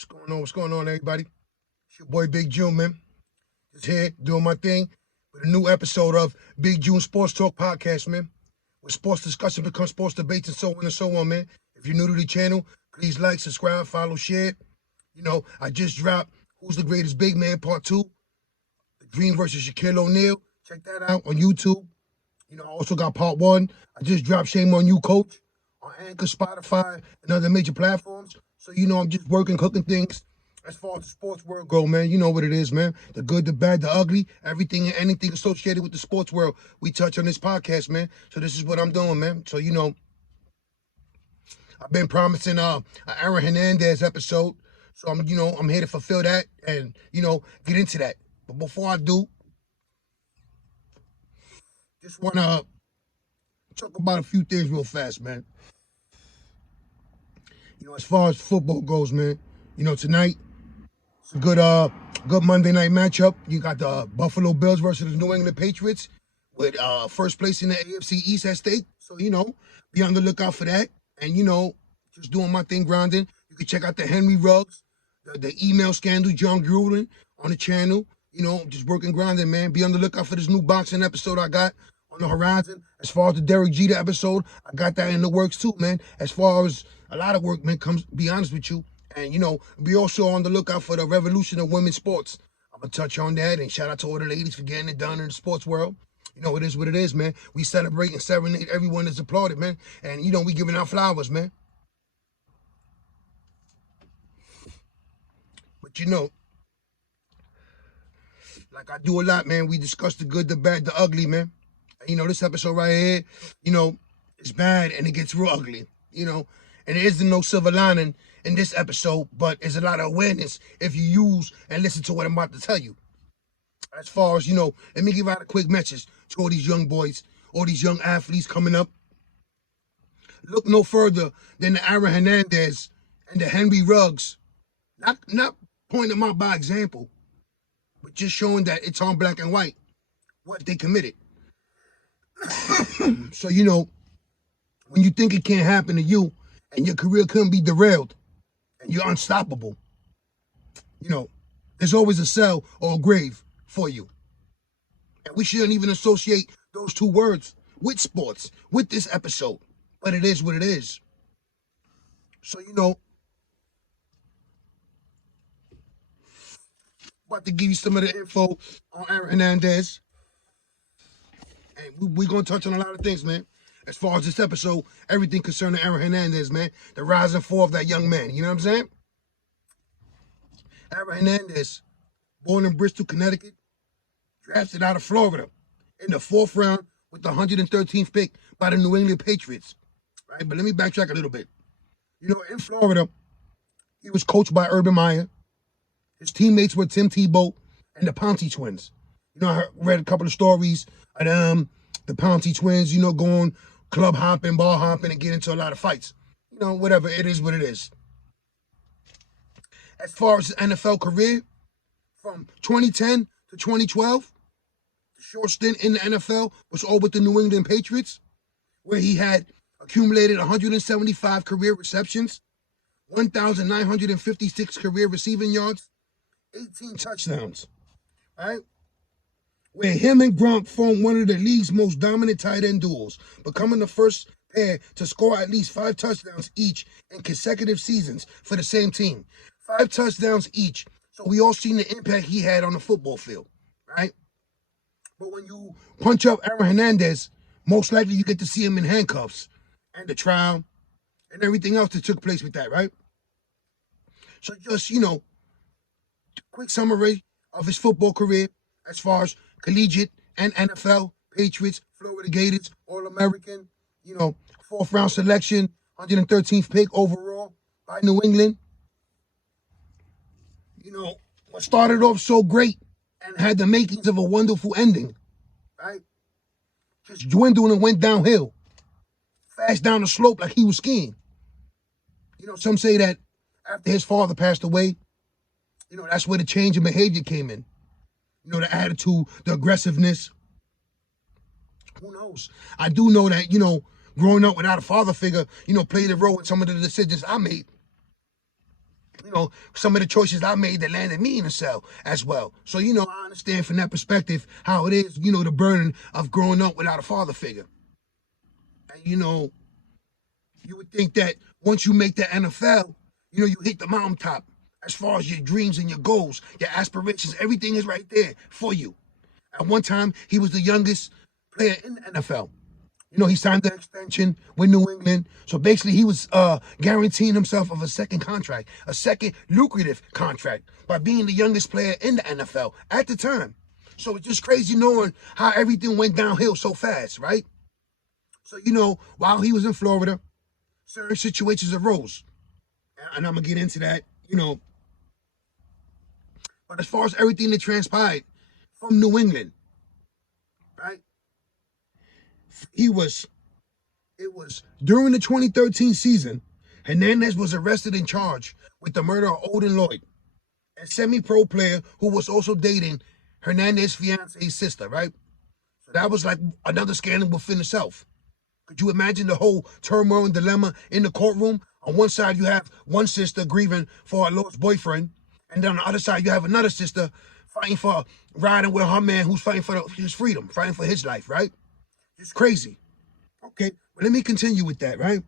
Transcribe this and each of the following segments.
What's going on? What's going on, everybody? It's your boy Big June, man. Just here doing my thing with a new episode of Big June Sports Talk Podcast, man. Where sports discussion becomes sports debates and so on and so on, man. If you're new to the channel, please like, subscribe, follow, share. I just dropped Who's the Greatest Big Man Part 2. The Dream versus Shaquille O'Neal. Check that out on YouTube. I also got Part 1. I just dropped Shame on You, Coach, on Anchor, Spotify, and other major platforms. So, I'm just working, cooking things. As far as the sports world go, man, you know what it is, man. The good, the bad, the ugly, everything and anything associated with the sports world, we touch on this podcast, man. So this is what I'm doing, man. So, I've been promising an Aaron Hernandez episode. So I'm here to fulfill that and, get into that. But before I do, just want to talk about a few things real fast, man. As far as football goes, man, tonight, it's a good Monday night matchup. You got the Buffalo Bills versus the New England Patriots with first place in the AFC East at stake. So, be on the lookout for that. And, just doing my thing, grinding. You can check out the Henry Ruggs, the email scandal, John Gruden on the channel. Just working, grinding, man. Be on the lookout for this new boxing episode I got on the horizon. As far as the Derek Jeter episode, I got that in the works too, man. As far as a lot of work, man, comes, be honest with you. And, be also on the lookout for the revolution of women's sports. I'm going to touch on that, and shout out to all the ladies for getting it done in the sports world. It is what it is, man. We celebrate and serenade everyone that's applauded, man. And, we giving out flowers, man. But, like I do a lot, man, we discuss the good, the bad, the ugly, man. And, this episode right here, it's bad and it gets real ugly, And there isn't no silver lining in this episode, but there's a lot of awareness if you use and listen to what I'm about to tell you. As far as, let me give out a quick message to all these young boys, all these young athletes coming up. Look no further than the Aaron Hernandez and the Henry Ruggs. Not pointing them out by example, but just showing that it's on black and white what they committed. So, when you think it can't happen to you and your career couldn't be derailed and you're unstoppable, there's always a cell or a grave for you. And we shouldn't even associate those two words with sports, with this episode. But it is what it is. So, about to give you some of the info on Aaron Hernandez. And we're going to touch on a lot of things, man. As far as this episode, everything concerning Aaron Hernandez, man. The rise and fall of that young man. You know what I'm saying? Aaron Hernandez, born in Bristol, Connecticut, drafted out of Florida in the 4th round with the 113th pick by the New England Patriots. Right? But let me backtrack a little bit. In Florida, he was coached by Urban Meyer. His teammates were Tim Tebow and the Pouncey twins. I read a couple of stories of them, the Pouncey twins, going club hopping, ball hopping, and get into a lot of fights. Whatever, it is what it is. As far as his NFL career, from 2010 to 2012, the short stint in the NFL was all with the New England Patriots, where he had accumulated 175 career receptions, 1,956 career receiving yards, 18 touchdowns, right? Where him and Gronk formed one of the league's most dominant tight end duos, becoming the first pair to score at least 5 touchdowns each in consecutive seasons for the same team. 5 touchdowns each. So we all seen the impact he had on the football field, right? But when you punch up Aaron Hernandez, most likely you get to see him in handcuffs and the trial and everything else that took place with that, right? So just, quick summary of his football career as far as collegiate and NFL, Patriots, Florida Gators, All-American, 4th round selection, 113th pick overall by New England. What started off so great and had the makings of a wonderful ending, right? Just dwindled and went downhill, fast down the slope like he was skiing. Some say that after his father passed away, that's where the change in behavior came in. The attitude, the aggressiveness. Who knows? I do know that, growing up without a father figure, played a role in some of the decisions I made. some of the choices I made that landed me in a cell as well. So, I understand from that perspective how it is, the burden of growing up without a father figure. And, you would think that once you make the NFL, you hit the mountaintop as far as your dreams and your goals, your aspirations, everything is right there for you. At one time, he was the youngest player in the NFL. He signed the extension with New England. So basically, he was guaranteeing himself of a second contract, a second lucrative contract by being the youngest player in the NFL at the time. So it's just crazy knowing how everything went downhill so fast, right? So, while he was in Florida, certain situations arose. And I'm going to get into that, But as far as everything that transpired from New England, right? It was during the 2013 season, Hernandez was arrested and charged with the murder of Odin Lloyd, a semi-pro player who was also dating Hernandez's fiance's sister, right? So that was like another scandal within itself. Could you imagine the whole turmoil and dilemma in the courtroom? On one side, you have one sister grieving for a lost boyfriend, and then on the other side, you have another sister fighting for riding with her man who's fighting for his freedom, fighting for his life, right? It's crazy. Okay, but let me continue with that, right?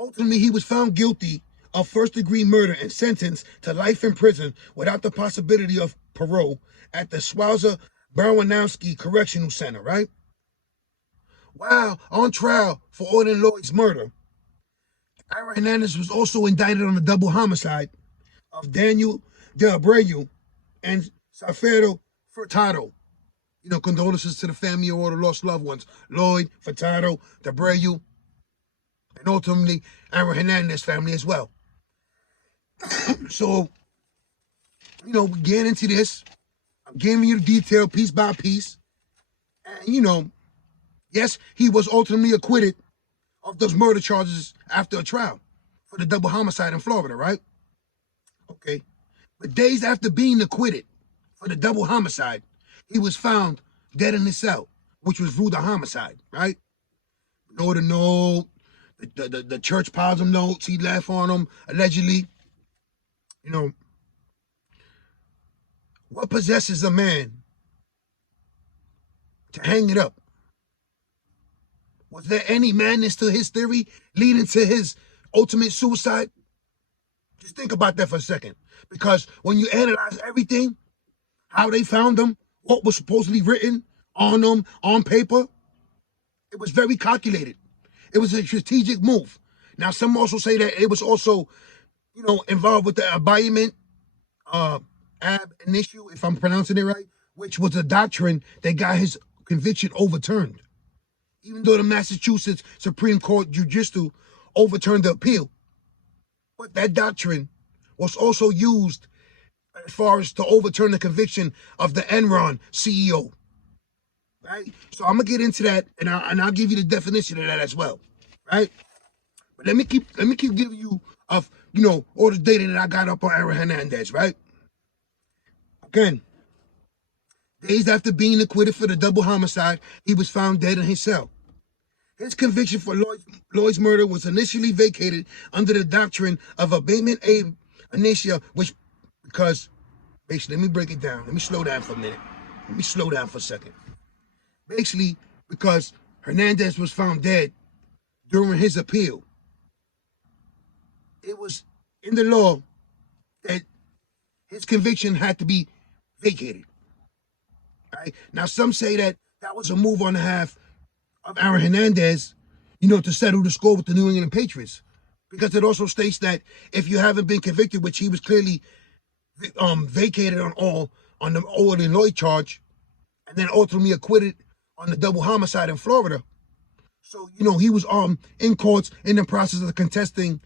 Ultimately, he was found guilty of first-degree murder and sentenced to life in prison without the possibility of parole at the Swauza Baranowski Correctional Center, right? While on trial for Odin Lloyd's murder, Aaron Hernandez was also indicted on the double homicide of Daniel De Abreu and Safero Furtado. Condolences to the family of all the lost loved ones. Lloyd, Furtado, De Abreu, and ultimately Aaron Hernandez family as well. So, we get into this. I'm giving you the detail piece by piece. And, yes, he was ultimately acquitted of those murder charges after a trial for the double homicide in Florida, right? Okay. But days after being acquitted for the double homicide, he was found dead in his cell, which was ruled a homicide, right? The note, the church piles of notes he left on him, allegedly. What possesses a man to hang it up? Was there any madness to his theory leading to his ultimate suicide? Just think about that for a second. Because when you analyze everything, how they found him, what was supposedly written on them on paper, it was very calculated. It was a strategic move. Now, some also say that it was also, involved with the abayement ab initio, if I'm pronouncing it right, which was a doctrine that got his conviction overturned. Even though the Massachusetts Supreme Court Judicial overturned the appeal. But that doctrine was also used as far as to overturn the conviction of the Enron CEO. Right? So I'm gonna get into that, and I'll give you the definition of that as well. Right? But let me keep giving you of all the data that I got up on Aaron Hernandez, right? Again, days after being acquitted for the double homicide, he was found dead in his cell. His conviction for Lloyd's murder was initially vacated under the doctrine of abatement ab initio, because basically, let me break it down. Let me slow down for a minute. Let me slow down for a second. Basically, because Hernandez was found dead during his appeal, it was in the law that his conviction had to be vacated. Right? Now, some say that was a move on behalf of Aaron Hernandez, to settle the score with the New England Patriots. Because it also states that if you haven't been convicted, which he was clearly vacated on the Odin Lloyd charge, and then ultimately acquitted on the double homicide in Florida. So, he was in courts in the process of contesting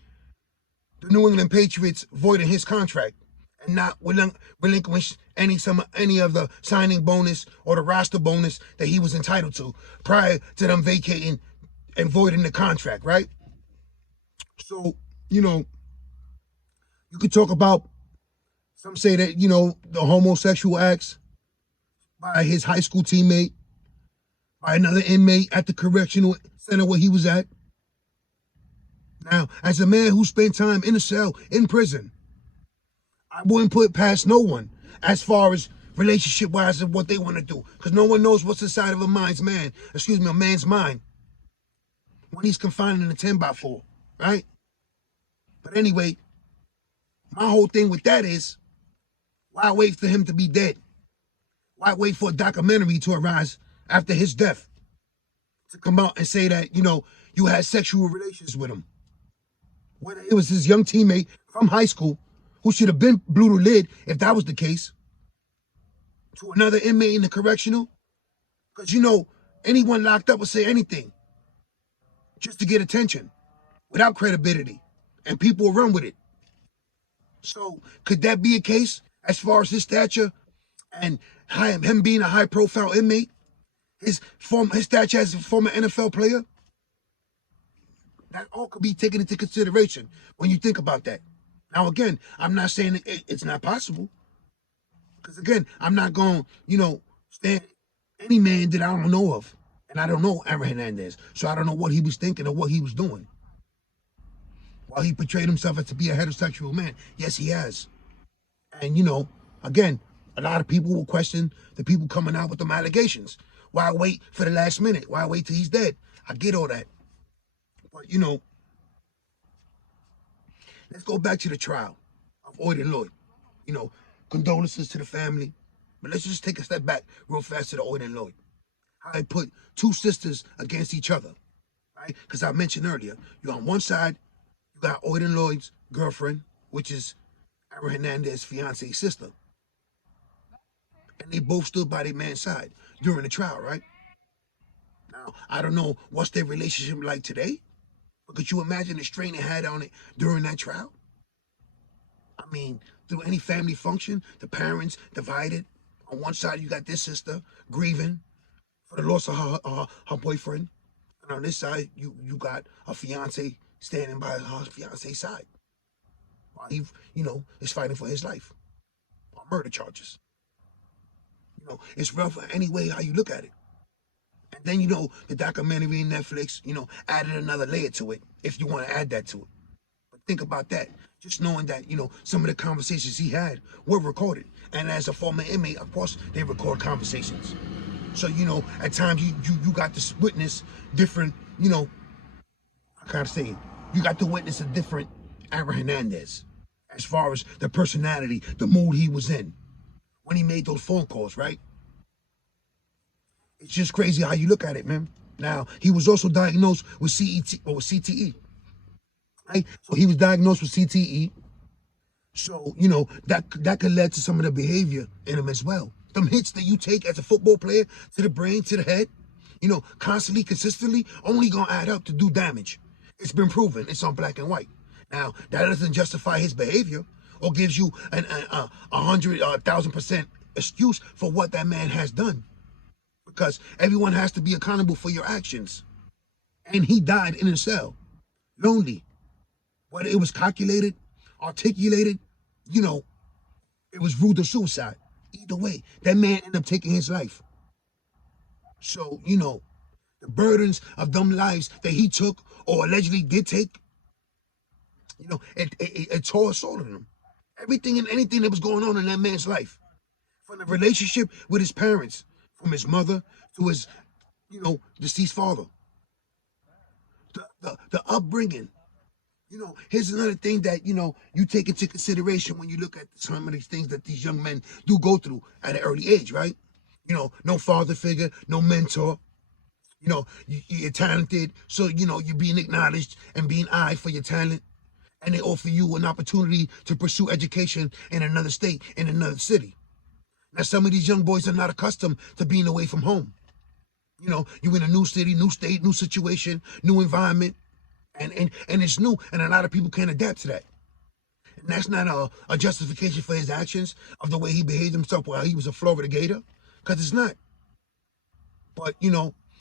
the New England Patriots voiding his contract and not relinquish any of the signing bonus or the roster bonus that he was entitled to prior to them vacating and voiding the contract, right? So, you could talk about, some say that, the homosexual acts by his high school teammate, by another inmate at the correctional center where he was at. Now, as a man who spent time in a cell, in prison, I wouldn't put past no one as far as relationship-wise and what they want to do. Because no one knows what's inside of a man's mind when he's confined in a 10x4, right? But anyway, my whole thing with that is, why wait for him to be dead? Why wait for a documentary to arise after his death to come out and say that, you had sexual relations with him? Whether it was his young teammate from high school who should have been blew the lid if that was the case, to another inmate in the correctional. Because, anyone locked up will say anything just to get attention without credibility. And people will run with it. So could that be a case as far as his stature and him being a high-profile inmate? His stature as a former NFL player? That all could be taken into consideration when you think about that. Now, again, I'm not saying it's not possible. Because, again, I'm not going to, stand any man that I don't know of. And I don't know Aaron Hernandez. So I don't know what he was thinking or what he was doing. While he portrayed himself as to be a heterosexual man. Yes, he has. And, again, a lot of people will question the people coming out with them allegations. Why wait for the last minute? Why wait till he's dead? I get all that. But, let's go back to the trial of Oyden Lloyd. Condolences to the family. But let's just take a step back real fast to the Oyden Lloyd. How they put two sisters against each other, right? Because I mentioned earlier, you're on one side, you got Oyden Lloyd's girlfriend, which is Aaron Hernandez's fiance's sister. And they both stood by their man's side during the trial, right? Now, I don't know what's their relationship like today, but could you imagine the strain they had on it during that trial? I mean, through any family function, the parents divided. On one side, you got this sister grieving for the loss of her boyfriend. And on this side, you got a fiance standing by her fiance's side while he, is fighting for his life on murder charges. It's rough any way how you look at it. And then, the documentary in Netflix, added another layer to it, if you want to add that to it. But think about that. Just knowing that, some of the conversations he had were recorded. And as a former inmate, of course, they record conversations. So, at times you got to witness different, I can't say it. You got to witness a different Aaron Hernandez as far as the personality, the mood he was in when he made those phone calls, right? It's just crazy how you look at it, man. Now, he was also diagnosed with CTE. Right? So he was diagnosed with CTE. So, that could lead to some of the behavior in him as well. Them hits that you take as a football player to the brain, to the head, constantly, consistently, only gonna add up to do damage. It's been proven. It's on black and white. Now, that doesn't justify his behavior or gives you a 1,000% excuse for what that man has done. Because everyone has to be accountable for your actions. And he died in a cell, lonely. Whether it was calculated, articulated, it was ruled a suicide. Either way, that man ended up taking his life. So, the burdens of them lives that he took or allegedly did take, it tore a soul in him. Everything and anything that was going on in that man's life. From the relationship with his parents, from his mother to his, deceased father. The upbringing. Here's another thing that, you take into consideration when you look at some of these things that these young men do go through at an early age, right? No father figure, no mentor. You're talented, so, you're being acknowledged and being eyed for your talent. And they offer you an opportunity to pursue education in another state, in another city. Now, some of these young boys are not accustomed to being away from home. You're in a new city, new state, new situation, new environment. And it's new, and a lot of people can't adapt to that. And that's not a justification for his actions of the way he behaved himself while he was a Florida Gator, because it's not. But,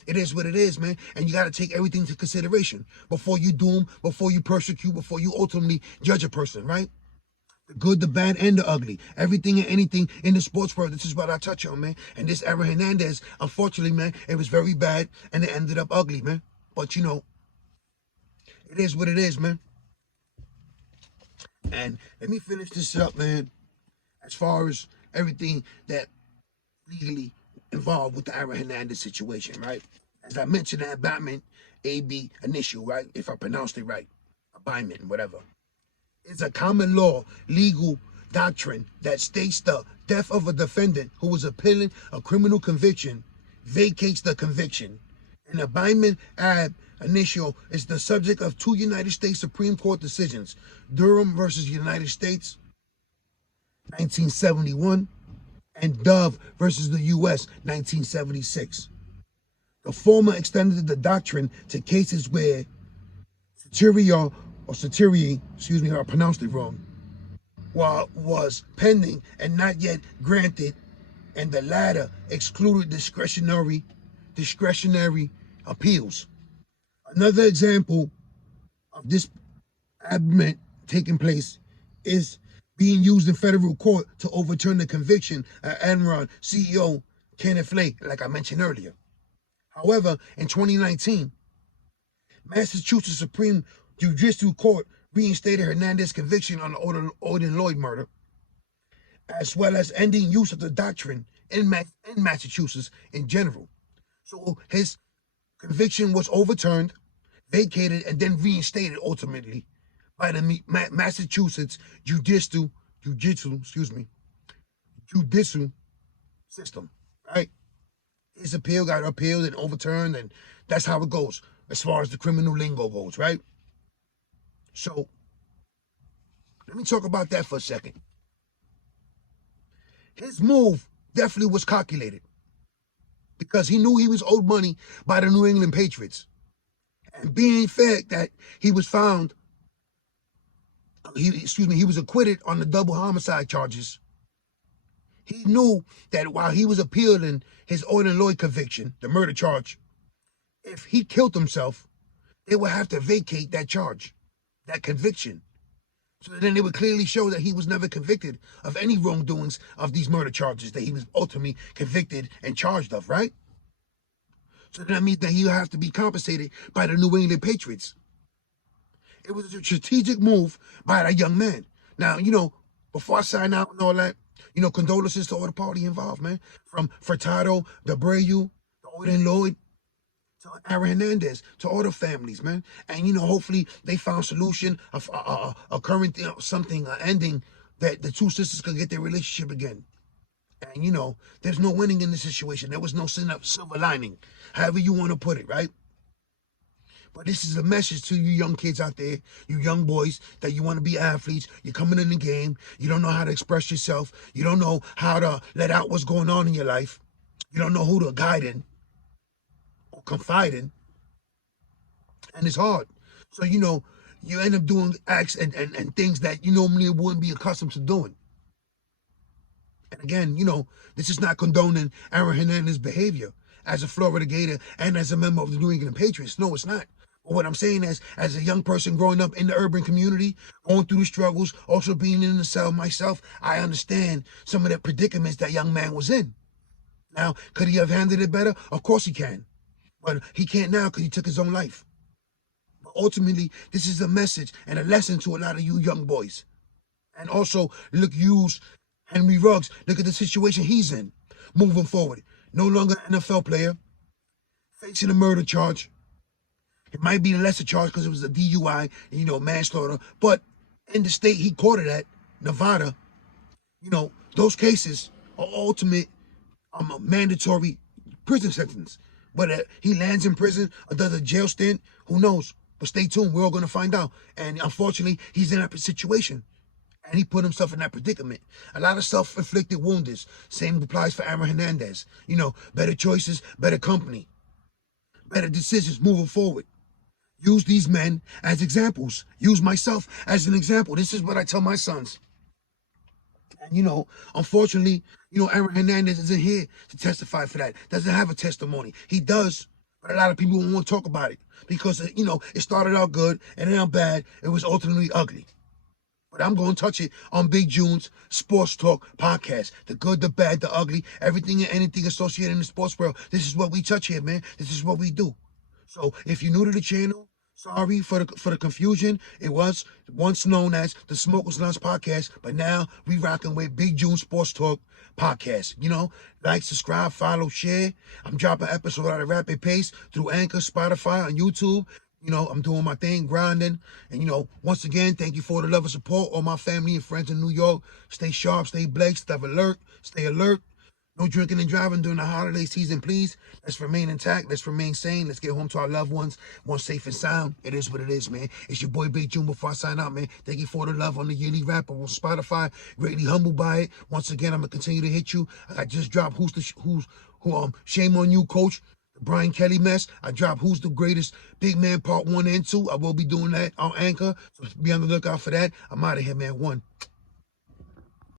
it is what it is, man. And you got to take everything into consideration before you doom, before you persecute, before you ultimately judge a person, right? The good, the bad, and the ugly. Everything and anything in the sports world. This is what I touch on, man. And this Aaron Hernandez, unfortunately, man, it was very bad, and it ended up ugly, man. But, It is what it is, man. And let me finish this up, man. As far as everything that legally involved with the Aaron Hernandez situation, right? As I mentioned, that Batman AB initial, right? If I pronounced it right, Abinement, whatever. It's a common law, legal doctrine that states the death of a defendant who was appealing a criminal conviction vacates the conviction. An abinement ab initio is the subject of two United States Supreme Court decisions, Durham versus United States, 1971, and Dove versus the U.S., 1976. The former extended the doctrine to cases where certiorari, I pronounced it wrong, was pending and not yet granted, and the latter excluded discretionary appeals. Another example of this abment taking place is being used in federal court to overturn the conviction of Enron CEO Kenneth Flake, like I mentioned earlier. However, in 2019, Massachusetts Supreme Judicial Court reinstated Hernandez's conviction on the Odin Lloyd murder, as well as ending use of the doctrine in Massachusetts in general. So his conviction was overturned, vacated, and then reinstated ultimately by the Massachusetts judicial system, right? His appeal got appealed and overturned, and that's how it goes as far as the criminal lingo goes, right? So let me talk about that for a second. His move definitely was calculated because he knew he was owed money by the New England Patriots. And being fact that he was found, he was acquitted on the double homicide charges. He knew that while he was appealing his Odin Lloyd conviction, the murder charge, if he killed himself, they would have to vacate that charge, that conviction. So then it would clearly show that he was never convicted of any wrongdoings of these murder charges that he was ultimately convicted and charged of, right? So that means that he'll have to be compensated by the New England Patriots. It was a strategic move by that young man. Now, before I sign out and all that, condolences to all the party involved, man. From Furtado, the Abreu, the Odin Lloyd, to Aaron Hernandez, to all the families, man. And, hopefully they found solution, a current something, ending that the two sisters could get their relationship again. And, there's no winning in this situation. There was no silver lining, however you want to put it, right? But this is a message to you young kids out there, you young boys, that you want to be athletes. You're coming in the game. You don't know how to express yourself. You don't know how to let out what's going on in your life. You don't know who to guide in or confide in. And it's hard. So, you end up doing acts and things that you normally wouldn't be accustomed to doing. And again, this is not condoning Aaron Hernandez's behavior as a Florida Gator and as a member of the New England Patriots. No, it's not. But what I'm saying is, as a young person growing up in the urban community, going through the struggles, also being in the cell myself, I understand some of the predicaments that young man was in. Now, could he have handled it better? Of course he can. But he can't now because he took his own life. But ultimately, this is a message and a lesson to a lot of you young boys. And also, use Henry Ruggs. Look at the situation he's in. Moving forward. No longer an NFL player. Facing a murder charge. It might be a lesser charge because it was a DUI, manslaughter. But in the state he caught it at, Nevada, those cases are ultimate mandatory prison sentence. Whether he lands in prison or does a jail stint, who knows? But stay tuned. We're all going to find out. And unfortunately, he's in that situation. And he put himself in that predicament. A lot of self-inflicted wounds. Same applies for Aaron Hernandez. Better choices, better company. Better decisions moving forward. Use these men as examples. Use myself as an example. This is what I tell my sons. And, unfortunately, Aaron Hernandez isn't here to testify for that. Doesn't have a testimony. He does, but a lot of people won't want to talk about it because, it started out good and then bad. It was ultimately ugly. But I'm going to touch it on Big June's Sports Talk podcast. The good, the bad, the ugly, everything and anything associated in the sports world. This is what we touch here, man. This is what we do. So if you're new to the channel, Sorry for the confusion. It was once known as the Smokers Lounge Podcast, but now we rocking with Big June Sports Talk Podcast. You know, like, subscribe, follow, share. I'm dropping episodes at a rapid pace through Anchor, Spotify, and YouTube. You know, I'm doing my thing, grinding. And, you know, once again, thank you for the love and support. All my family and friends in New York. Stay sharp, stay blessed, stay alert. No drinking and driving during the holiday season, please. Let's remain intact. Let's remain sane. Let's get home to our loved ones more safe and sound. It is what it is, man. It's your boy Big June. Before I sign out, man, thank you for the love on the yearly wrap on Spotify. Greatly humbled by it. Once again, I'm gonna continue to hit you. I just dropped Shame on You, Coach. Brian Kelly mess. I dropped Who's the Greatest Big Man Part 1 and 2. I will be doing that on Anchor, so be on the lookout for that. I'm out of here, man. 1.